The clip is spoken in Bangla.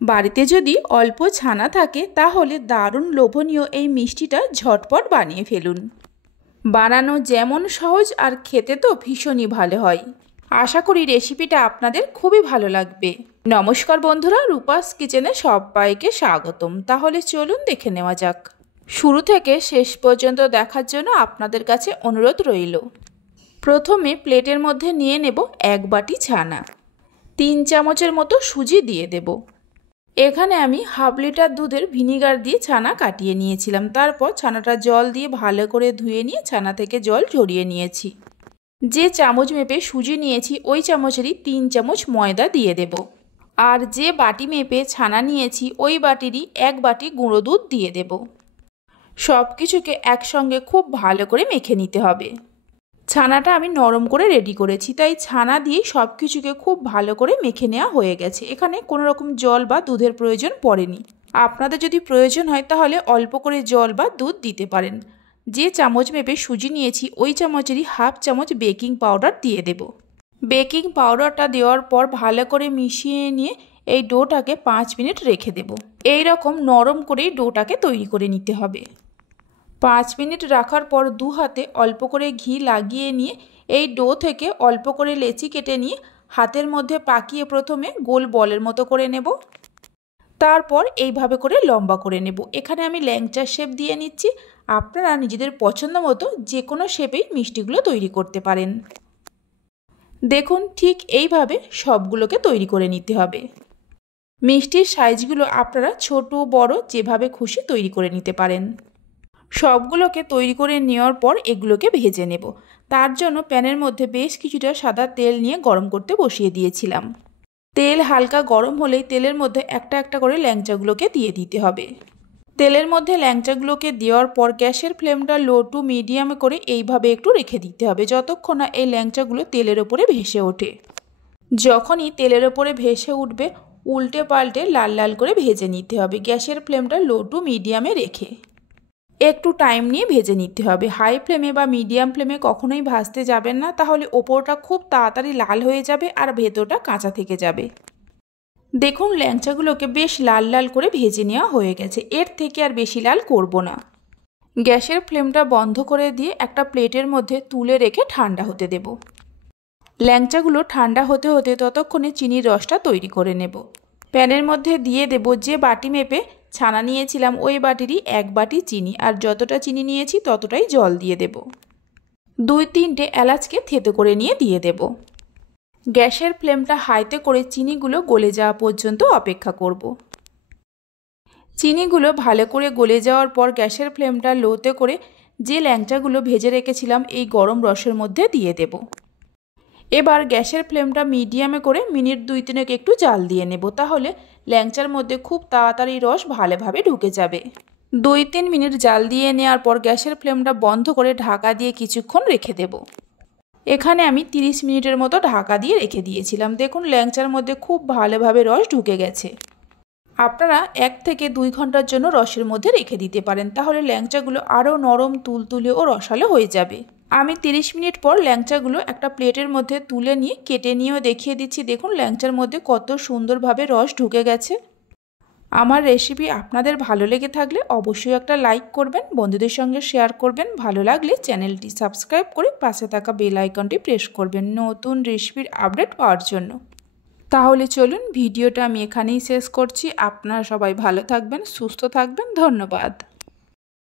বাড়িতে যদি অল্প ছানা থাকে তাহলে দারুণ লোভনীয় এই মিষ্টিটা ঝটপট বানিয়ে ফেলুন। বানানো যেমন সহজ আর খেতে তো ভীষণই ভালো হয়। আশা করি রেসিপিটা আপনাদের খুবই ভালো লাগবে। নমস্কার বন্ধুরা, রূপাস কিচেনে সবাইকে স্বাগতম। তাহলে চলুন দেখে নেওয়া যাক। শুরু থেকে শেষ পর্যন্ত দেখার জন্য আপনাদের কাছে অনুরোধ রইল। প্রথমে প্লেটের মধ্যে নিয়ে নেব 1 বাটি ছানা। 3 চামচের মতো সুজি দিয়ে দেব। এখানে আমি হাফ লিটার দুধের ভিনিগার দিয়ে ছানা কাটিয়ে নিয়েছিলাম। তারপর ছানাটা জল দিয়ে ভালো করে ধুয়ে নিয়ে ছানা থেকে জল ঝরিয়ে নিয়েছি। যে চামচ মেপে সুজি নিয়েছি ওই চামচেরই 3 চামচ ময়দা দিয়ে দেব। আর যে বাটি মেপে ছানা নিয়েছি ওই বাটিরই 1 বাটি গুঁড়ো দুধ দিয়ে দেব। সব কিছুকে একসঙ্গে খুব ভালো করে মেখে নিতে হবে। ছানাটা আমি নরম করে রেডি করেছি, তাই ছানা দিয়ে সব কিছুকে খুব ভালো করে মেখে নেওয়া হয়ে গেছে। এখানে কোনো রকম জল বা দুধের প্রয়োজন পড়েনি। আপনাদের যদি প্রয়োজন হয় তাহলে অল্প করে জল বা দুধ দিতে পারেন। যে চামচ মেপে সুজি নিয়েছি ওই চামচেরই হাফ চামচ বেকিং পাউডার দিয়ে দেব। বেকিং পাউডারটা দেওয়ার পর ভালো করে মিশিয়ে নিয়ে এই ডোটাকে 5 মিনিট রেখে দেব। এই রকম নরম করেই ডোটাকে তৈরি করে নিতে হবে। 5 মিনিট রাখার পর 2 হাতে অল্প করে ঘি লাগিয়ে নিয়ে এই ডো থেকে অল্প করে লেচি কেটে নিয়ে হাতের মধ্যে পাকিয়ে প্রথমে গোল বলের মতো করে নেব। তারপর এইভাবে করে লম্বা করে নেব। এখানে আমি ল্যাংচা শেপ দিয়ে নিচ্ছি। আপনারা নিজেদের পছন্দ মতো যে কোনো শেপেই মিষ্টিগুলো তৈরি করতে পারেন। দেখুন, ঠিক এইভাবে সবগুলোকে তৈরি করে নিতে হবে। মিষ্টির সাইজগুলো আপনারা ছোট বড় যেভাবে খুশি তৈরি করে নিতে পারেন। সবগুলোকে তৈরি করে নেওয়ার পর এগুলোকে ভেজে নেব। তার জন্য প্যানের মধ্যে বেশ কিছুটা সাদা তেল নিয়ে গরম করতে বসিয়ে দিয়েছিলাম। তেল হালকা গরম হলেই তেলের মধ্যে একটা একটা করে ল্যাংচাগুলোকে দিয়ে দিতে হবে। তেলের মধ্যে ল্যাংচাগুলোকে দেওয়ার পর গ্যাসের ফ্লেমটা লো টু মিডিয়ামে করে এইভাবে একটু রেখে দিতে হবে যতক্ষণ না এই ল্যাংচাগুলো তেলের ওপরে ভেসে ওঠে। যখনই তেলের ওপরে ভেসে উঠবে উল্টে পাল্টে লাল লাল করে ভেজে নিতে হবে, গ্যাসের ফ্লেমটা লো টু মিডিয়ামে রেখে। একটু টাইম নিয়ে ভেজে নিতে হবে। হাই ফ্লেমে বা মিডিয়াম ফ্লেমে কখনোই ভাজতে যাবেন না, তাহলে ওপরটা খুব তাড়াতাড়ি লাল হয়ে যাবে আর ভেতরটা কাঁচা থেকে যাবে। দেখুন, ল্যাংচাগুলোকে বেশ লাল লাল করে ভেজে নেওয়া হয়ে গেছে। এর থেকে আর বেশি লাল করব না। গ্যাসের ফ্লেমটা বন্ধ করে দিয়ে একটা প্লেটের মধ্যে তুলে রেখে ঠান্ডা হতে দেব। ল্যাংচাগুলো ঠান্ডা হতে হতে ততক্ষণে চিনির রসটা তৈরি করে নেব। প্যানের মধ্যে দিয়ে দেব যে বাটি মেপে ছানা নিয়েছিলাম ওই বাটিরই 1 বাটি চিনি, আর যতটা চিনি নিয়েছি ততটাই জল দিয়ে দেব। 2-3টে এলাচকে থেতো করে নিয়ে দিয়ে দেব। গ্যাসের ফ্লেমটা হাইতে করে চিনিগুলো গলে যাওয়া পর্যন্ত অপেক্ষা করব। চিনিগুলো ভালো করে গলে যাওয়ার পর গ্যাসের ফ্লেমটা লোতে করে যে ল্যাংচাগুলো ভেজে রেখেছিলাম এই গরম রসের মধ্যে দিয়ে দেব। এবার গ্যাসের ফ্লেমটা মিডিয়ামে করে মিনিট 2-3 একটু জাল দিয়ে নেব, তাহলে ল্যাংচার মধ্যে খুব তাড়াতাড়ি রস ভালোভাবে ঢুকে যাবে। 2-3 মিনিট জাল দিয়ে নেওয়ার পর গ্যাসের ফ্লেমটা বন্ধ করে ঢাকা দিয়ে কিছুক্ষণ রেখে দেব। এখানে আমি 30 মিনিটের মতো ঢাকা দিয়ে রেখে দিয়েছিলাম। দেখুন, ল্যাংচার মধ্যে খুব ভালোভাবে রস ঢুকে গেছে। আপনারা 1 থেকে 2 ঘন্টার জন্য রসের মধ্যে রেখে দিতে পারেন, তাহলে ল্যাংচাগুলো আরও নরম তুলতুলে ও রসালো হয়ে যাবে। আমি 30 মিনিট পর ল্যাংচাগুলো একটা প্লেটের মধ্যে তুলে নিয়ে কেটে নিয়েও দেখিয়ে দিচ্ছি। দেখুন, ল্যাংচার মধ্যে কত সুন্দরভাবে রস ঢুকে গেছে। আমার রেসিপি আপনাদের ভালো লেগে থাকলে অবশ্যই একটা লাইক করবেন, বন্ধুদের সঙ্গে শেয়ার করবেন। ভালো লাগলে চ্যানেলটি সাবস্ক্রাইব করে পাশে থাকা বেল আইকনটি প্রেস করবেন নতুন রেসিপির আপডেট পাওয়ার জন্য। তাহলে চলুন, ভিডিওটা আমি এখানেই শেষ করছি। আপনারা সবাই ভালো থাকবেন, সুস্থ থাকবেন। ধন্যবাদ।